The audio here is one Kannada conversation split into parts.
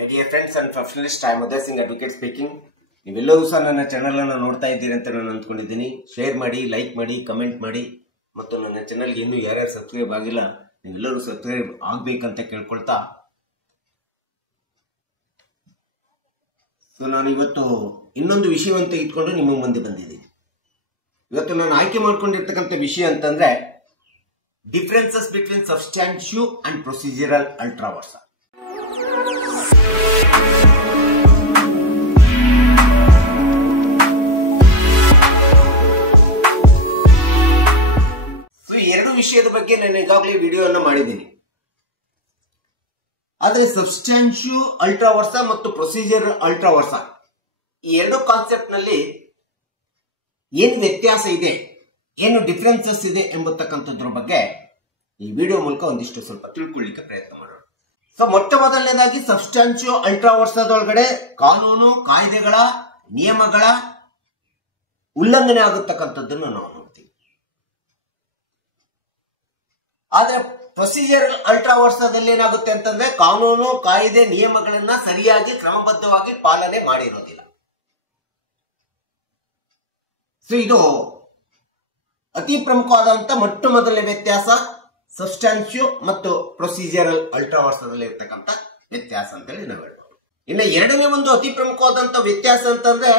My dear friends and professionalists, I am Uday Singh, advocate speaking. ನೀವೆಲ್ಲರೂ ಸಹ ನನ್ನ ಚಾನೆಲ್ ಅನ್ನು ನೋಡ್ತಾ ಇದ್ದೀರಿ ಅಂತ ನಾನು ಅಂದ್ಕೊಂಡಿದ್ದೀನಿ. ಶೇರ್ ಮಾಡಿ, ಲೈಕ್ ಮಾಡಿ, ಕಮೆಂಟ್ ಮಾಡಿ ಮತ್ತು ನನ್ನ ಚಾನೆಲ್ಗೆ ಇನ್ನೂ ಯಾರ್ಯಾರು ಸಬ್ಸ್ಕ್ರೈಬ್ ಆಗಿಲ್ಲ ನೀವೆಲ್ಲರೂ ಸಬ್ಸ್ಕ್ರೈಬ್ ಆಗಬೇಕಂತ ಕೇಳ್ಕೊಳ್ತಾ ನಾನು ಇವತ್ತು ಇನ್ನೊಂದು ವಿಷಯವನ್ನು ತೆಗೆದುಕೊಂಡು ನಿಮ್ಮ ಮುಂದೆ ಬಂದಿದ್ದೀನಿ. ಇವತ್ತು ನಾನು ಆಯ್ಕೆ ಮಾಡಿಕೊಂಡಿರ್ತಕ್ಕಂಥ ವಿಷಯ ಅಂತಂದ್ರೆ differences between substantive and procedural ultra vires. ಎರಡು ವಿಷಯದ ಬಗ್ಗೆ ನಾನು ಈಗಾಗಲೇ ವಿಡಿಯೋವನ್ನು ಮಾಡಿದ್ದೀನಿ. ಆದರೆ ಸಬ್ಸ್ಟಾನ್ಟಿವ್ ಅಲ್ಟ್ರಾ ವರ್ಸ ಮತ್ತು ಪ್ರೊಸೀಜರಲ್ ಅಲ್ಟ್ರಾ ವರ್ಸ ಈ ಎರಡು ಕಾನ್ಸೆಪ್ಟ್ ನಲ್ಲಿ ಏನು ವ್ಯತ್ಯಾಸ ಇದೆ, ಏನು ಡಿಫರೆನ್ಸಸ್ ಇದೆ ಎಂಬತಕ್ಕಂಥದ್ರ ಬಗ್ಗೆ ಈ ವಿಡಿಯೋ ಮೂಲಕ ಒಂದಿಷ್ಟು ಸ್ವಲ್ಪ ತಿಳ್ಕೊಳ್ಳಿಕ್ಕೆ ಪ್ರಯತ್ನ ಮಾಡೋಣ. ಸೊ ಮೊಟ್ಟ ಮೊದಲನೇದಾಗಿ ಸಬ್ಸ್ಟಾನ್ಟಿವ್ ಅಲ್ಟ್ರಾ ವರ್ಸದೊಳಗಡೆ ಕಾನೂನು ಕಾಯ್ದೆಗಳ ನಿಯಮಗಳ ಉಲ್ಲಂಘನೆ ಆಗುತ್ತಕ್ಕಂಥದ್ದನ್ನು ನಾವು ನೋಡ್ತೀವಿ. ಆದ್ರೆ ಪ್ರೊಸೀಜರಲ್ ಅಲ್ಟ್ರಾ ವರ್ಸದಲ್ಲಿ ಏನಾಗುತ್ತೆ ಅಂತಂದ್ರೆ ಕಾನೂನು ಕಾಯ್ದೆ ನಿಯಮಗಳನ್ನ ಸರಿಯಾಗಿ ಕ್ರಮಬದ್ಧವಾಗಿ ಪಾಲನೆ ಮಾಡಿರೋದಿಲ್ಲ. ಸೊ ಇದು ಅತಿ ಪ್ರಮುಖವಾದಂತ ಮೊಟ್ಟ ಮೊದಲನೇ ವ್ಯತ್ಯಾಸ ಸಬ್ಸ್ಟಾನ್ಟಿವ್ ಮತ್ತು ಪ್ರೊಸೀಜರಲ್ ಅಲ್ಟ್ರಾ ವರ್ಸದಲ್ಲಿ ಇರ್ತಕ್ಕಂಥ ವ್ಯತ್ಯಾಸ ಅಂತೇಳಿ ನಾವು ಹೇಳ್ಬೋದು. ಇನ್ನು ಎರಡನೇ ಒಂದು ಅತಿ ಪ್ರಮುಖವಾದಂತ ವ್ಯತ್ಯಾಸ ಅಂತಂದ್ರೆ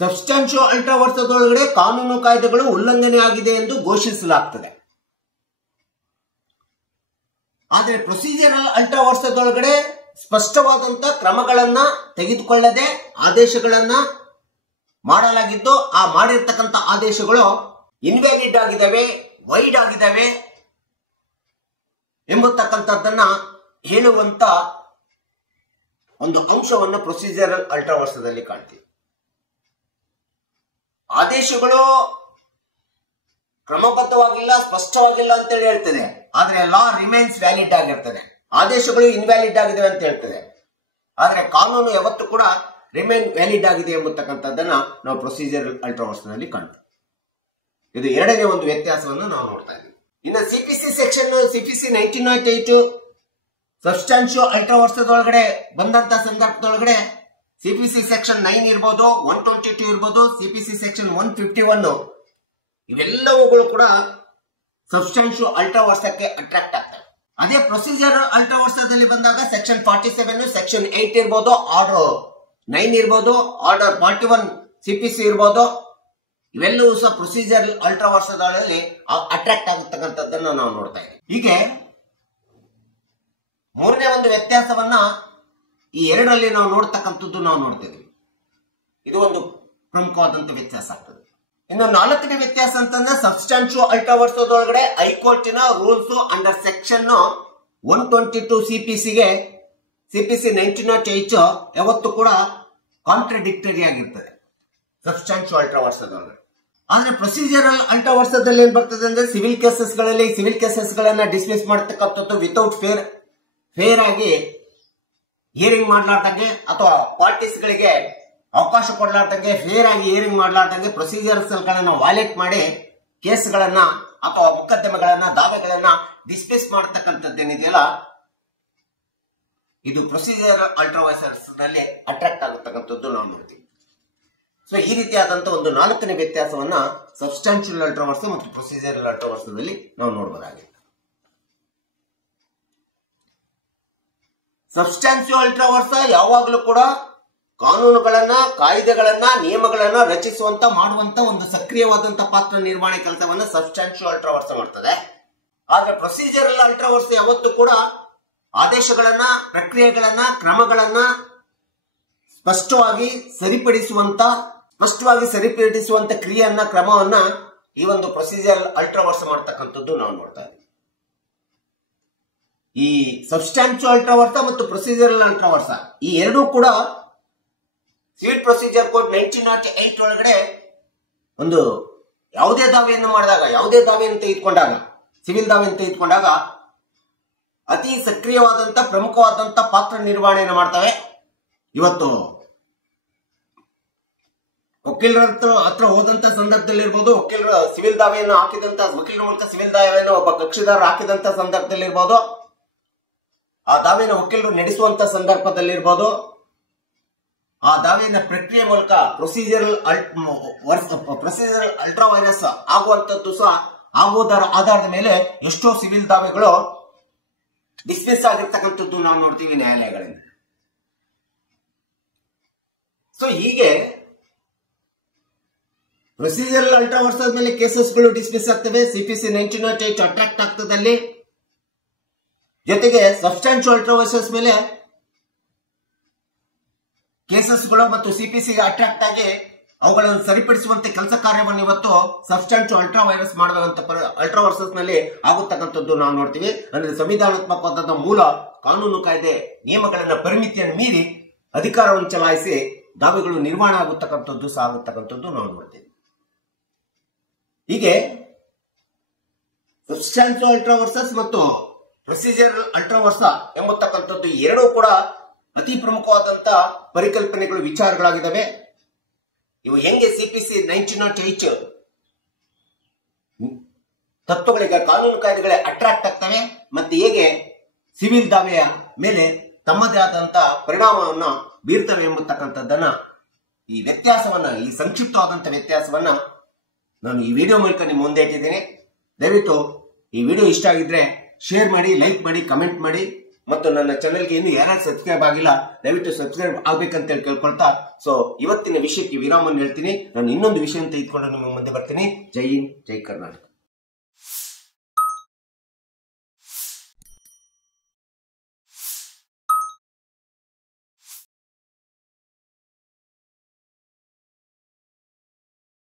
ಸಬ್ಸ್ಟಾನ್ಟಿವ್ ಅಲ್ಟ್ರಾ ವರ್ಸದೊಳಗಡೆ ಕಾನೂನು ಕಾಯ್ದೆಗಳು ಉಲ್ಲಂಘನೆ ಆಗಿದೆ ಎಂದು ಘೋಷಿಸಲಾಗ್ತದೆ. ಆದ್ರೆ ಪ್ರೊಸೀಜರಲ್ ಅಲ್ಟ್ರಾ ವರ್ಸದೊಳಗಡೆ ಸ್ಪಷ್ಟವಾದಂತ ಕ್ರಮಗಳನ್ನ ತೆಗೆದುಕೊಳ್ಳದೆ ಆದೇಶಗಳನ್ನ ಮಾಡಲಾಗಿದ್ದು ಆ ಮಾಡಿರ್ತಕ್ಕಂಥ ಆದೇಶಗಳು ಇನ್ವ್ಯಾಲಿಡ್ ಆಗಿದ್ದಾವೆ, ವೈಡ್ ಆಗಿದ್ದಾವೆ ಎಂಬತಕ್ಕಂಥದ್ದನ್ನ ಹೇಳುವಂತ ಒಂದು ಅಂಶವನ್ನು ಪ್ರೊಸೀಜರಲ್ ಅಲ್ಟ್ರಾ ವರ್ಸದಲ್ಲಿ ಕಾಣ್ತೀವಿ. ಆದೇಶಗಳು ಕ್ರಮಬದ್ಧವಾಗಿಲ್ಲ, ಸ್ಪಷ್ಟವಾಗಿಲ್ಲ ಅಂತೇಳಿ ಹೇಳ್ತದೆ. ಆದ್ರೆ ಲಾ ರಿಮೈನ್ಸ್ ವ್ಯಾಲಿಡ್ ಆಗಿರ್ತದೆ. ಆದೇಶಗಳು ಇನ್ವ್ಯಾಲಿಡ್ ಆಗಿದೆ ಅಂತ ಹೇಳ್ತದೆ. ಆದ್ರೆ ಕಾನೂನು ಯಾವತ್ತೂ ಕೂಡ ರಿಮೈನ್ ವ್ಯಾಲಿಡ್ ಆಗಿದೆ ಎಂಬತಕ್ಕಂಥದ್ದನ್ನ ನಾವು ಪ್ರೊಸೀಜರಲ್ ಅಲ್ಟ್ರಾ ವರ್ಸದಲ್ಲಿ ಕಾಣ್ತೀವಿ. ಇದು ಎರಡನೇ ಒಂದು ವ್ಯತ್ಯಾಸವನ್ನು ನಾವು ನೋಡ್ತಾ ಇದ್ದೀವಿ. ಇನ್ನು ಸಿಪಿಸಿ ಸೆಕ್ಷನ್ ಸಿಪಿಸಿ 1908 ಸಬ್ಸ್ಟಾನ್ಟಿವ್ ಅಲ್ಟ್ರಾ ವರ್ಸದೊಳಗಡೆ ಬಂದಂತ ಸಂದರ್ಭದೊಳಗಡೆ ಸಿಪಿಸಿ ಸೆಕ್ಷನ್ 9 ಇರ್ಬೋದು, 122 ಇರ್ಬೋದು, ಸಿಪಿಸಿ ಸೆಕ್ಷನ್ 151 ಇವೆಲ್ಲವುಗಳು ಕೂಡ ಸಬ್ಸ್ಟಾನ್ಟಿವ್ ಅಲ್ಟ್ರಾ ವರ್ಸಕ್ಕೆ ಅಟ್ರಾಕ್ಟ್ ಆಗ್ತವೆ. ಅದೇ ಪ್ರೊಸೀಜರಲ್ ಅಲ್ಟ್ರಾ ವರ್ಸದಲ್ಲಿ ಬಂದಾಗ ಸೆಕ್ಷನ್ 47, ಸೆಕ್ಷನ್ 8 ಇರ್ಬೋದು, ಆರ್ಡರ್ 9 ಇರ್ಬೋದು, ಆರ್ಡರ್ 41 ಸಿಪಿಸಿ ಇರ್ಬೋದು, ಇವೆಲ್ಲವೂ ಸಹ ಪ್ರೊಸೀಜರಲ್ ಅಲ್ಟ್ರಾ ವರ್ಸದಲ್ಲಿ ಅಟ್ರಾಕ್ಟ್ ಆಗತಕ್ಕಂಥದ್ದನ್ನು ನಾವು ನೋಡ್ತಾ ಇದ್ದೀವಿ. ಹೀಗೆ ಮೂರನೇ ಒಂದು ವ್ಯತ್ಯಾಸವನ್ನ ಈ ಎರಡರಲ್ಲಿ ನಾವು ನೋಡ್ತಕ್ಕಂಥದ್ದು ನಾವು ನೋಡ್ತಿದ್ವಿ. ಇದು ಒಂದು ಪ್ರಮುಖವಾದಂತ ವ್ಯತ್ಯಾಸ ಆಗ್ತದೆ. ಇನ್ನು ನಾಲ್ಕನೇ ವ್ಯತ್ಯಾಸ ಅಂತಂದ್ರೆ ಸಬ್ಸ್ಟಾನ್ಟಿವ್ ಅಲ್ಟ್ರಾ ವರ್ಸದೊಳಗಡೆ ಹೈಕೋರ್ಟಿನ ರೂಲ್ಸ್ ಅಂಡರ್ ಸೆಕ್ಷನ್ 122 ಸಿಪಿಸಿಗೆ ಸಿಪಿಸಿ 1908 ಯಾವತ್ತು ಕೂಡ ಕಾಂಟ್ರಡಿಕ್ಟರಿ ಆಗಿರ್ತದೆ ಸಬ್ಸ್ಟಾನ್ಟಿವ್ ಅಲ್ಟ್ರಾ ವರ್ಸದೊಳಗಡೆ. ಆದ್ರೆ ಪ್ರೊಸೀಜರಲ್ ಅಲ್ಟ್ರಾ ವರ್ಸದಲ್ಲಿ ಏನ್ ಬರ್ತದೆ ಅಂದ್ರೆ ಸಿವಿಲ್ ಕೇಸಸ್ಗಳಲ್ಲಿ ಸಿವಿಲ್ ಕೇಸಸ್ಗಳನ್ನ ಡಿಸ್ಮಿಸ್ ಮಾಡತಕ್ಕಂಥದ್ದು ವಿತೌಟ್ ಫೇರ್ ಆಗಿ ಹಿಯರಿಂಗ್ ಮಾಡ್ಲಾರ್ದಂಗೆ ಅಥವಾ ಪಾರ್ಟೀಸ್ಗಳಿಗೆ ಅವಕಾಶ ಕೊಡ್ಲಾರ್ದಂಗೆ ಫೇರ್ ಆಗಿ ಹಿಯರಿಂಗ್ ಮಾಡ್ಲಾರ್ದಂಗೆ ಪ್ರೊಸೀಜರ್ಸ್ ಗಳನ್ನ ವಾಲೇಟ್ ಮಾಡಿ ಕೇಸ್ಗಳನ್ನ ಅಥವಾ ಮೊಕದ್ದಮೆಗಳನ್ನ ದಾವೆಗಳನ್ನ ಡಿಸ್ಮಿಸ್ ಮಾಡತಕ್ಕಂಥದ್ದೇನಿದೆಯಲ್ಲ ಇದು ಪ್ರೊಸೀಜರಲ್ ಅಲ್ಟ್ರಾ ವರ್ಸಸ್ ನಲ್ಲಿ ಅಟ್ರಾಕ್ಟ್ ಆಗತಕ್ಕಂಥದ್ದು ನಾವು ನೋಡ್ತೀವಿ. ಸೊ ಈ ರೀತಿಯಾದಂತಹ ಒಂದು ನಾಲ್ಕನೇ ವ್ಯತ್ಯಾಸವನ್ನ ಸಬ್ಸ್ಟಾನ್ಟಿವ್ ಅಲ್ಟ್ರಾ ವರ್ಸ ಮತ್ತು ಪ್ರೊಸೀಜರಲ್ ಅಲ್ಟ್ರಾ ವರ್ಸದಲ್ಲಿ ನಾವು ನೋಡಬಹುದಾಗಿದೆ. ಸಬ್ಸ್ಟಾನ್ಟಿವ್ ಅಲ್ಟ್ರಾ ವರ್ಸ ಯಾವಾಗಲೂ ಕೂಡ ಕಾನೂನುಗಳನ್ನ ಕಾಯ್ದೆಗಳನ್ನ ನಿಯಮಗಳನ್ನ ರಚಿಸುವಂತ ಮಾಡುವಂತ ಒಂದು ಸಕ್ರಿಯವಾದಂತ ಪಾತ್ರ ನಿರ್ವಹಣೆ ಕೆಲಸವನ್ನ ಸಬ್ಸ್ಟಾನ್ಟಿವ್ ಅಲ್ಟ್ರಾ ವರ್ಸ ಮಾಡ್ತದೆ. ಆದ್ರೆ ಪ್ರೊಸೀಜರಲ್ ಅಲ್ಟ್ರಾ ವರ್ಸ ಯಾವತ್ತೂ ಕೂಡ ಆದೇಶಗಳನ್ನ ಪ್ರಕ್ರಿಯೆಗಳನ್ನ ಕ್ರಮಗಳನ್ನ ಸ್ಪಷ್ಟವಾಗಿ ಸರಿಪಡಿಸುವಂತ ಕ್ರಿಯೆಯನ್ನ ಕ್ರಮವನ್ನ ಈ ಒಂದು ಪ್ರೊಸೀಜರಲ್ ಅಲ್ಟ್ರಾ ವರ್ಸ ಮಾಡ್ತಕ್ಕಂಥದ್ದು ನಾವು ನೋಡ್ತಾ ಇದ್ದೀವಿ. ಈ ಸಬ್ಸ್ಟಾನ್ಟಿವ್ ಅಲ್ಟ್ರಾ ವರ್ಸ ಮತ್ತು ಪ್ರೊಸೀಜರಲ್ ಅಲ್ಟ್ರಾ ವರ್ಸ ಈ ಎರಡೂ ಕೂಡ ಸಿವಿಲ್ ಪ್ರೊಸೀಜರ್ ಕೋಡ್ 1908 ಒಳಗಡೆ ಒಂದು ಯಾವುದೇ ದಾವೆಯನ್ನು ಮಾಡಿದಾಗ, ಯಾವುದೇ ದಾವೆಯನ್ನು ತೆಗೆದುಕೊಂಡಾಗ, ಸಿವಿಲ್ ದಾವೆಯನ್ನು ತೆಗೆದುಕೊಂಡಾಗ ಅತಿ ಸಕ್ರಿಯವಾದಂತ ಪ್ರಮುಖವಾದಂತ ಪಾತ್ರ ನಿರ್ವಹಣೆಯನ್ನು ಮಾಡ್ತವೆ. ಇವತ್ತು ವಕೀಲರ ಹತ್ರ ಹೋದಂತ ಸಂದರ್ಭದಲ್ಲಿ ಇರ್ಬೋದು, ವಕೀಲರ ಸಿವಿಲ್ ದಾವೆಯನ್ನು ಹಾಕಿದಂತ ವಕೀಲರ ಮೂಲಕ ಸಿವಿಲ್ ದಾವೆಯನ್ನು ಒಬ್ಬ ಕಕ್ಷಿದಾರ ಹಾಕಿದಂತ ಸಂದರ್ಭದಲ್ಲಿ ಇರ್ಬೋದು, ಆ ದಾವೆಯನ್ನು ವಕೀಲರು ನಡೆಸುವಂತ ಸಂದರ್ಭದಲ್ಲಿರ್ಬೋದು, ಆ ದಾವೆಯ ಪ್ರಕ್ರಿಯೆ ಮೂಲಕ ಪ್ರೊಸೀಜರಲ್ ಅಲ್ಟ್ರಾ ವೈರಸ್ ಆಗುವಂತದ್ದು ಸಹ ಆಗುವುದರ ಆಧಾರದ ಮೇಲೆ ಎಷ್ಟೋ ಸಿವಿಲ್ ದಾವೆಗಳು ಡಿಸ್ಮಿಸ್ ಆಗಿರ್ತಕ್ಕಂಥದ್ದು ನಾವು ನೋಡ್ತೀವಿ ನ್ಯಾಯಾಲಯಗಳಿಂದ. ಸೊ ಹೀಗೆ ಪ್ರೊಸೀಜರಲ್ ಅಲ್ಟ್ರಾ ವೈರಸ್ ಮೇಲೆ ಕೇಸಸ್ಗಳು ಡಿಸ್ಮಿಸ್ ಆಗ್ತವೆ, ಸಿಪಿಸಿ 1908 ಅಟ್ರಾಕ್ಟ್ ಆಗ್ತದಲ್ಲಿ, ಜೊತೆಗೆ ಸಬ್ಸ್ಟಾನ್ಷಿಯಲ್ ಅಲ್ಟ್ರಾ ವೈರಸ್ ಮೇಲೆ ಕೇಸಸ್ಗಳು ಮತ್ತು ಸಿಪಿಸಿ ಅಟ್ರಾಕ್ಟ್ ಆಗಿ ಅವುಗಳನ್ನು ಸರಿಪಡಿಸುವಂತೆ ಕೆಲಸ ಕಾರ್ಯವನ್ನು ಇವತ್ತು ಸಬ್ಸ್ಟಾನ್ಷಿಯಲ್ ಅಲ್ಟ್ರಾ ವೈರಸ್ ಮಾಡುವಂತ ಅಲ್ಟ್ರಾ ವೈರಸ್ ನಲ್ಲಿ ಆಗುತ್ತಕ್ಕಂಥದ್ದು ನಾವು ನೋಡ್ತೀವಿ. ಅಂದ್ರೆ ಸಂವಿಧಾನಾತ್ಮಕವಾದ ಮೂಲ ಕಾನೂನು ಕಾಯ್ದೆ ನಿಯಮಗಳನ್ನ ಪರಿಮಿತಿಯನ್ನು ಮೀರಿ ಅಧಿಕಾರವನ್ನು ಚಲಾಯಿಸಿ ದಾವೆಗಳು ನಿರ್ಮಾಣ ಆಗುತ್ತಕ್ಕಂಥದ್ದು ಸಹ ಆಗುತ್ತಕ್ಕಂಥದ್ದು ನಾವು ನೋಡ್ತೀವಿ. ಹೀಗೆ ಸಬ್ಸ್ಟಾನ್ಷಿಯಲ್ ಅಲ್ಟ್ರಾ ವೈರಸ್ ಮತ್ತು ಪ್ರೊಸೀಜರಲ್ ಅಲ್ಟ್ರಾ ವೈರಸ್ ಎಂಬತಕ್ಕಂಥದ್ದು ಎರಡೂ ಕೂಡ ಅತಿ ಪ್ರಮುಖವಾದಂತ ಪರಿಕಲ್ಪನೆಗಳು, ವಿಚಾರಗಳಾಗಿದ್ದಾವೆ. ಇವು ಹೆಂಗೆ ಸಿಪಿಸಿ 1908 ತತ್ವಗಳಿಗೆ, ಕಾನೂನು ಕಾಯ್ದೆಗಳೇ ಅಟ್ರಾಕ್ಟ್ ಆಗ್ತವೆ, ಮತ್ತೆ ಹೇಗೆ ಸಿವಿಲ್ ದಾವೆಯ ಮೇಲೆ ತಮ್ಮದೇ ಆದಂತ ಪರಿಣಾಮವನ್ನು ಬೀರ್ತವೆ ಎಂಬತಕ್ಕಂಥದ್ದನ್ನ, ಈ ವ್ಯತ್ಯಾಸವನ್ನ, ಈ ಸಂಕ್ಷಿಪ್ತವಾದಂತ ವ್ಯತ್ಯಾಸವನ್ನ ನಾನು ಈ ವಿಡಿಯೋ ಮೂಲಕ ನಿಮ್ಮ ಮುಂದೆ ಇಟ್ಟಿದ್ದೇನೆ. ದಯವಿಟ್ಟು ಈ ವಿಡಿಯೋ ಇಷ್ಟ ಆಗಿದ್ರೆ ಶೇರ್ ಮಾಡಿ, ಲೈಕ್ ಮಾಡಿ, ಕಮೆಂಟ್ ಮಾಡಿ, ಮತ್ತು ನನ್ನ ಚಾನೆಲ್ಗೆ ಇನ್ನೂ ಯಾರು ಸಬ್ಸ್ಕ್ರೈಬ್ ಆಗಿಲ್ಲ ದಯವಿಟ್ಟು ಸಬ್ಸ್ಕ್ರೈಬ್ ಆಗ್ಬೇಕಂತ ಹೇಳಿ ಕೇಳ್ಕೊಳ್ತಾ, ಸೊ ಇವತ್ತಿನ ವಿಷಯಕ್ಕೆ ವಿರಾಮವನ್ನು ಹೇಳ್ತೀನಿ. ನಾನು ಇನ್ನೊಂದು ವಿಷಯ ತೆಗೆದುಕೊಂಡು ನಿಮ್ಮ ಮುಂದೆ ಬರ್ತೀನಿ. ಜೈ ಹಿಂದ್, ಜೈ ಕರ್ನಾಟಕ.